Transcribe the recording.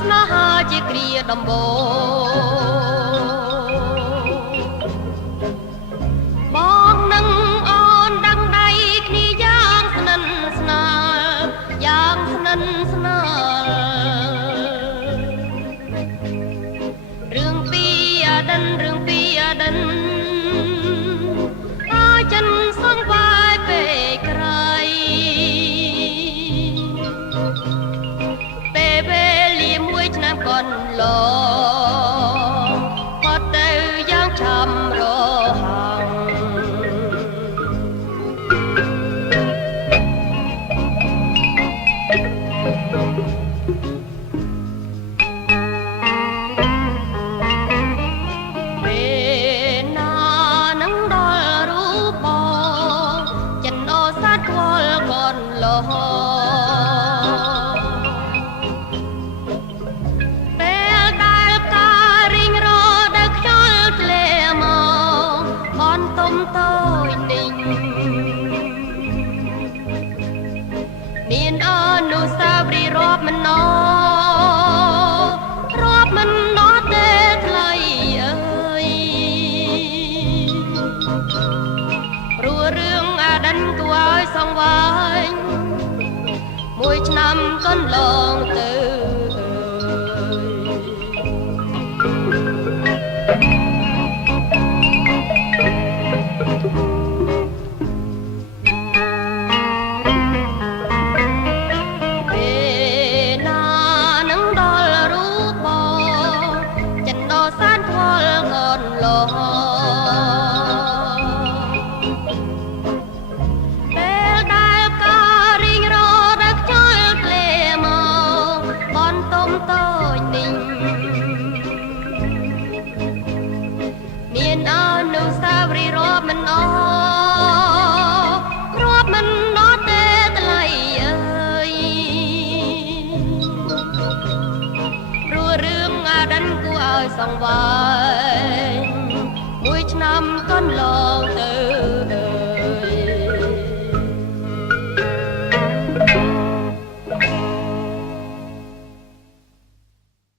ស្នេហាជាគ្រាដំបូងបងនឹងអូនដឹងដៃគ្នាយ៉ាងស្និទ្ធស្នាលយ៉ាងស្និទ្ធស្នាលរឿងពីអតីតរឿងពីអតីតឲ្យចិនសងវាយពេកក្រៃពេលវេលាមួយឆ្នាំកន្លងផុតទៅយ៉ាងឆាំរហ័ងពេលណានឹងដល់រូបបងចិនអូសាត់ខ្វល់កន្លងមានអនុស្សាវរីយ៍រាប់មិនណរាប់មិនណទេថ្លៃអើយព្រោះរឿងអតីតគួរឲ្យសង្វាយមួយឆ្នាំកន្លងទៅមានអនុស្សាវរីយ៍រាប់មិនអរាប់មិនណទេថ្លៃអើយព្រោះរឿងអតីតគួរឲ្យសង្វា